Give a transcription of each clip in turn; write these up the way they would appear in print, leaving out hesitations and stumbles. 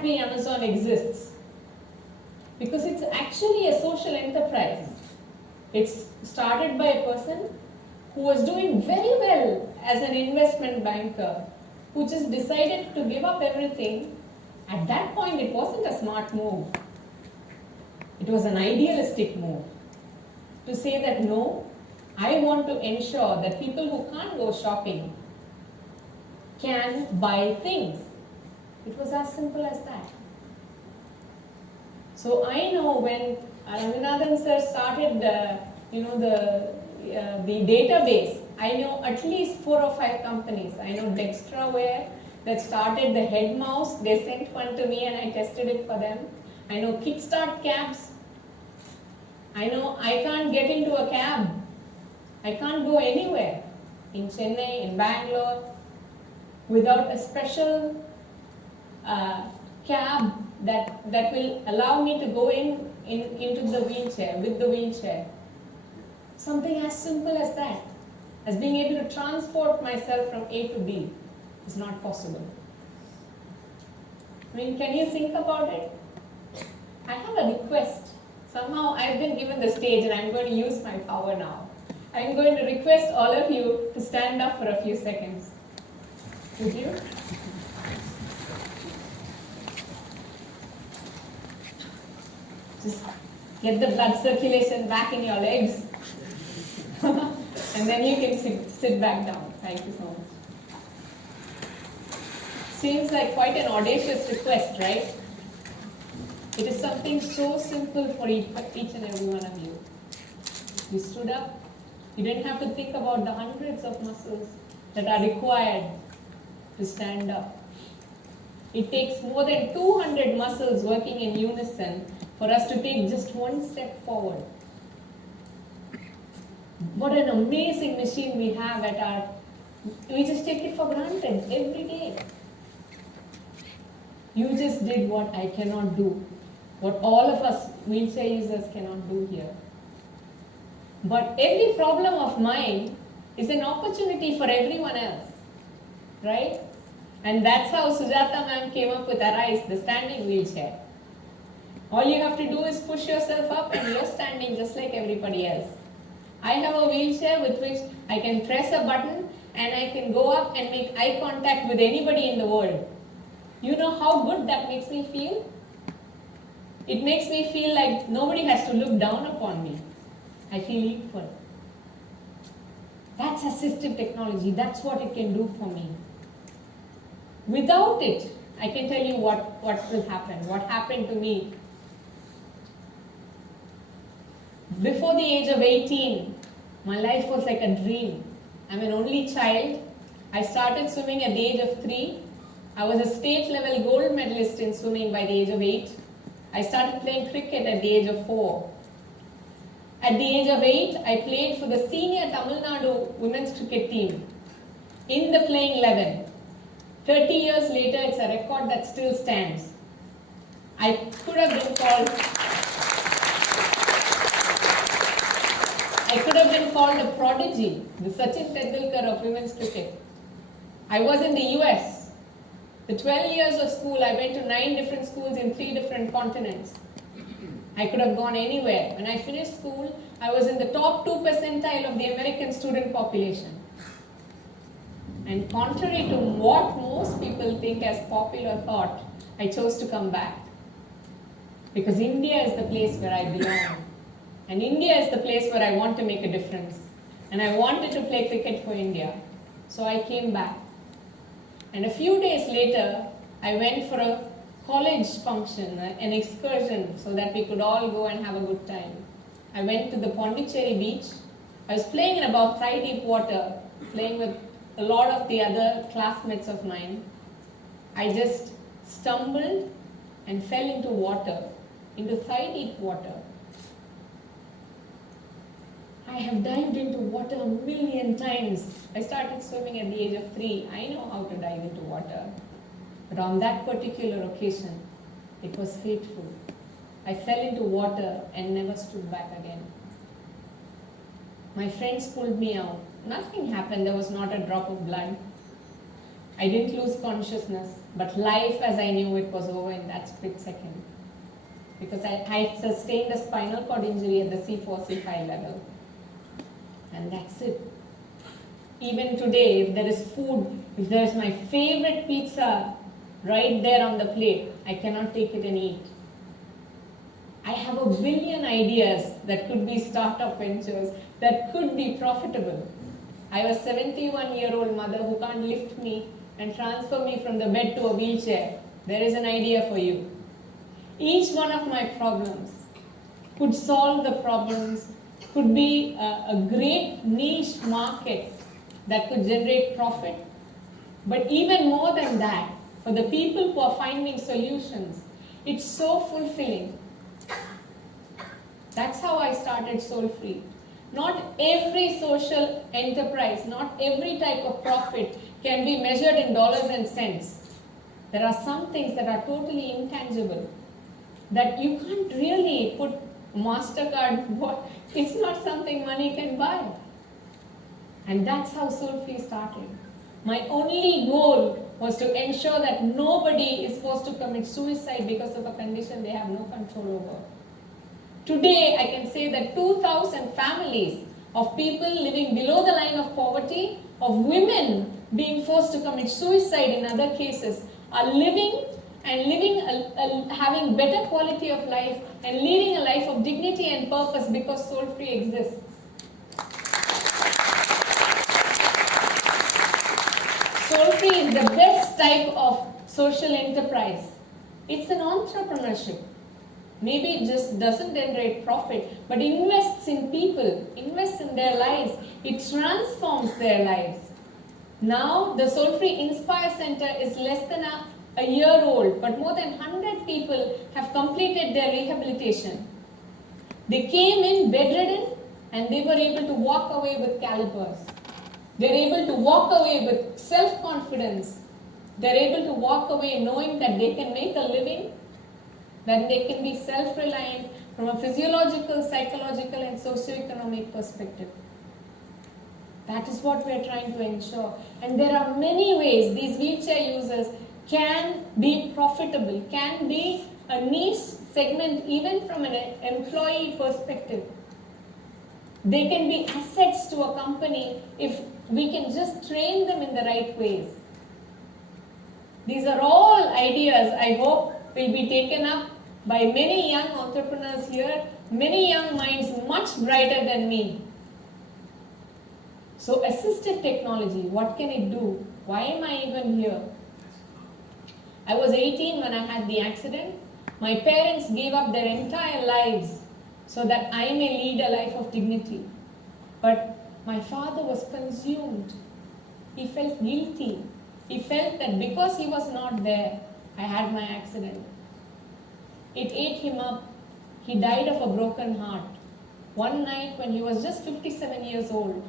happy Amazon exists? Because it's actually a social enterprise. It's started by a person who was doing very well as an investment banker, who just decided to give up everything. At that point, it wasn't a smart move. It was an idealistic move. To say that no, I want to ensure that people who can't go shopping can buy things. It was as simple as that. So I know when Ramanathan sir started the database, I know at least 4 or 5 companies. I know Dextraware that started the head mouse. They sent one to me and I tested it for them. I know Kickstart cabs. I know I can't get into a cab. I can't go anywhere in Chennai, in Bangalore, without a special cab that will allow me to go into the wheelchair, with the wheelchair. Something as simple as that, as being able to transport myself from A to B, is not possible. I mean, can you think about it? I have a request. Somehow I've been given the stage and I'm going to use my power now. I'm going to request all of you to stand up for a few seconds. Would you? Just get the blood circulation back in your legs. And then you can sit back down. Thank you so much. Seems like quite an audacious request, right? It is something so simple for each and every one of you. You stood up. You didn't have to think about the hundreds of muscles that are required to stand up. It takes more than 200 muscles working in unison for us to take just one step forward. What an amazing machine we have we just take it for granted every day. You just did what I cannot do, what all of us wheelchair users cannot do here. But every problem of mine is an opportunity for everyone else, right? And that's how Sujata ma'am came up with Arise, the standing wheelchair. All you have to do is push yourself up and you're standing just like everybody else. I have a wheelchair with which I can press a button and I can go up and make eye contact with anybody in the world. You know how good that makes me feel? It makes me feel like nobody has to look down upon me. I feel equal. That's assistive technology. That's what it can do for me. Without it, I can tell you what will happen, what happened to me. Before the age of 18, my life was like a dream. I'm an only child. I started swimming at the age of 3. I was a state level gold medalist in swimming by the age of 8. I started playing cricket at the age of 4. At the age of 8, I played for the senior Tamil Nadu women's cricket team in the playing 11. 30 years later, it's a record that still stands. I could have been called a prodigy, the Sachin Tendulkar of women's cricket. I was in the US. The 12 years of school, I went to 9 different schools in 3 different continents. I could have gone anywhere. When I finished school, I was in the top 2 percentile of the American student population. And contrary to what most people think as popular thought, I chose to come back. Because India is the place where I belong. And India is the place where I want to make a difference. And I wanted to play cricket for India. So I came back. And a few days later, I went for a college function, an excursion, so that we could all go and have a good time. I went to the Pondicherry beach. I was playing in about thigh-deep water, playing with a lot of the other classmates of mine. I just stumbled and fell into water, into thigh-deep water. I have dived into water a million times. I started swimming at the age of 3. I know how to dive into water. But on that particular occasion, it was fateful. I fell into water and never stood back again. My friends pulled me out. Nothing happened. There was not a drop of blood. I didn't lose consciousness, but life as I knew it was over in that split second. Because I sustained a spinal cord injury at the C4, C5 level. And that's it. Even today, if there is food, if there's my favorite pizza right there on the plate, I cannot take it and eat. I have a billion ideas that could be startup ventures, that could be profitable. I was a 71-year-old mother who can't lift me and transfer me from the bed to a wheelchair. There is an idea for you. Each one of my problems could solve the problems, could be a great niche market that could generate profit. But even more than that, for the people who are finding solutions, it's so fulfilling. That's how I started Soulfree. Not every social enterprise, not every type of profit can be measured in dollars and cents. There are some things that are totally intangible, that you can't really put MasterCard, it's not something money can buy. And that's how Soulfree started. My only goal was to ensure that nobody is forced to commit suicide because of a condition they have no control over. Today, I can say that 2,000 families of people living below the line of poverty, of women being forced to commit suicide in other cases, are living and having better quality of life and leading a life of dignity and purpose because Soulfree exists. Soulfree is the best type of social enterprise. It's an entrepreneurship. Maybe it just doesn't generate profit, but invests in people, invests in their lives. It transforms their lives. Now, the Soulfree Inspire Center is less than a year old, but more than 100 people have completed their rehabilitation. They came in bedridden and they were able to walk away with calipers. They're able to walk away with self-confidence. They're able to walk away knowing that they can make a living, that they can be self-reliant from a physiological, psychological, and socio-economic perspective. That is what we are trying to ensure. And there are many ways these wheelchair users can be profitable, can be a niche segment even from an employee perspective. They can be assets to a company if we can just train them in the right ways. These are all ideas I hope will be taken up by many young entrepreneurs here, many young minds much brighter than me. So assistive technology, what can it do? Why am I even here? I was 18 when I had the accident. My parents gave up their entire lives so that I may lead a life of dignity. But my father was consumed. He felt guilty. He felt that because he was not there, I had my accident. It ate him up. He died of a broken heart. One night when he was just 57 years old,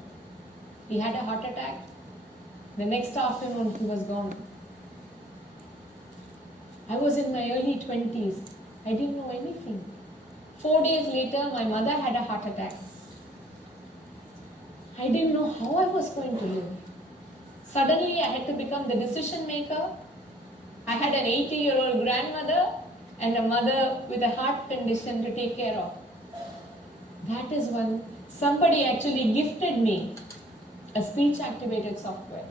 he had a heart attack. The next afternoon, he was gone. I was in my early 20s. I didn't know anything. 4 days later, my mother had a heart attack. I didn't know how I was going to live. Suddenly, I had to become the decision maker. I had an 80-year-old grandmother and a mother with a heart condition to take care of. That is when somebody actually gifted me a speech-activated software.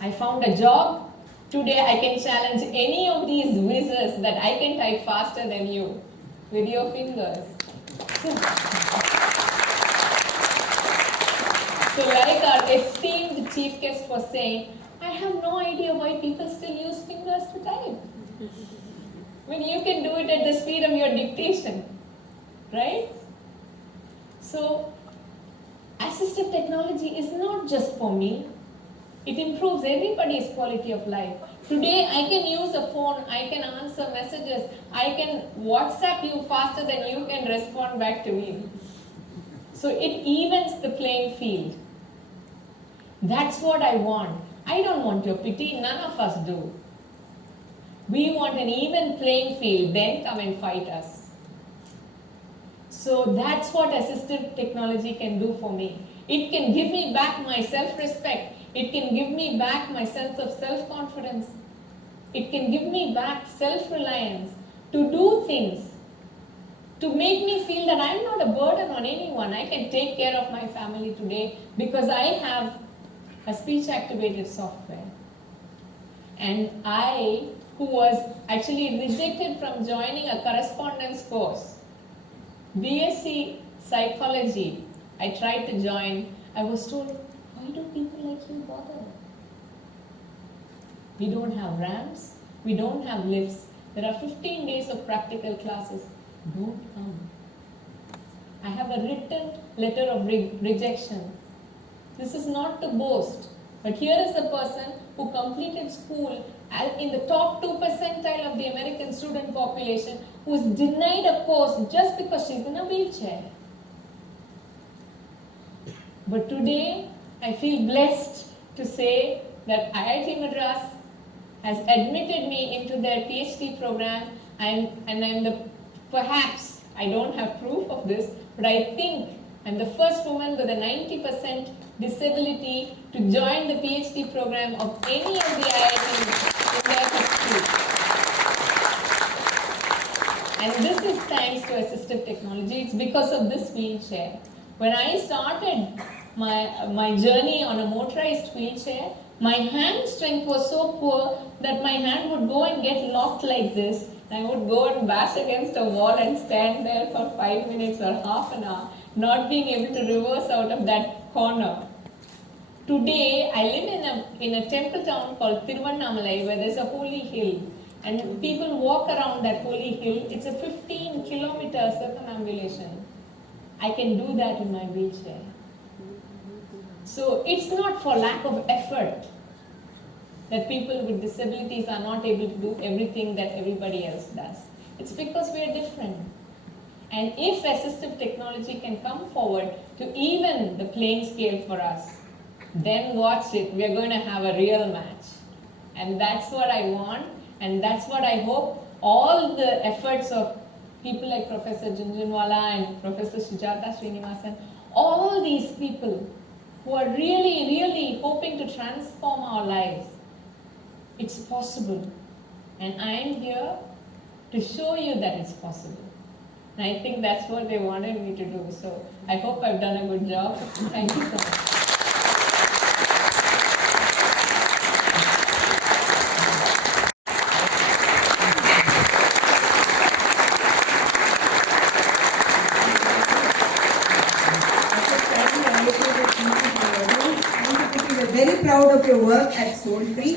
I found a job. Today I can challenge any of these whizzes that I can type faster than you with your fingers. So like our esteemed chief guest was saying, I have no idea why people still use fingers to type. When you can do it at the speed of your dictation, right? So, assistive technology is not just for me. It improves everybody's quality of life. Today, I can use a phone, I can answer messages, I can WhatsApp you faster than you can respond back to me. So it evens the playing field. That's what I want. I don't want your pity, none of us do. We want an even playing field, then come and fight us. So that's what assistive technology can do for me. It can give me back my self-respect. It can give me back my sense of self-confidence. It can give me back self-reliance to do things, to make me feel that I'm not a burden on anyone. I can take care of my family today because I have a speech-activated software. And I, who was actually rejected from joining a correspondence course, BSc Psychology, I tried to join. I was told, why do people like you bother? We don't have ramps. We don't have lifts. There are 15 days of practical classes. Don't come. I have a written letter of rejection. This is not to boast, but here is a person who completed school in the top 2 percentile of the American student population, who is denied a course just because she's in a wheelchair. But today, I feel blessed to say that IIT Madras has admitted me into their PhD program, and I'm perhaps, I don't have proof of this, but I think I'm the first woman with a 90% disability to join the PhD program of any of the IITs in their history. And this is thanks to assistive technology. It's because of this wheelchair. When I started my journey on a motorized wheelchair, my hand strength was so poor that my hand would go and get locked like this. I would go and bash against a wall and stand there for 5 minutes or half an hour, not being able to reverse out of that corner. Today, I live in a temple town called Tiruvannamalai, where there's a holy hill. And people walk around that holy hill. It's a 15-kilometer circumambulation. I can do that in my wheelchair. So it's not for lack of effort that people with disabilities are not able to do everything that everybody else does. It's because we are different. And if assistive technology can come forward to even the playing scale for us, then watch it. We are going to have a real match. And that's what I want, and that's what I hope all the efforts of people like Professor Jhunjhunwala and Professor Srinivasan, all these people who are really, really hoping to transform our lives, it's possible. And I am here to show you that it's possible. And I think that's what they wanted me to do. So I hope I've done a good job. Thank you so much. Very proud of your work at Soulfree.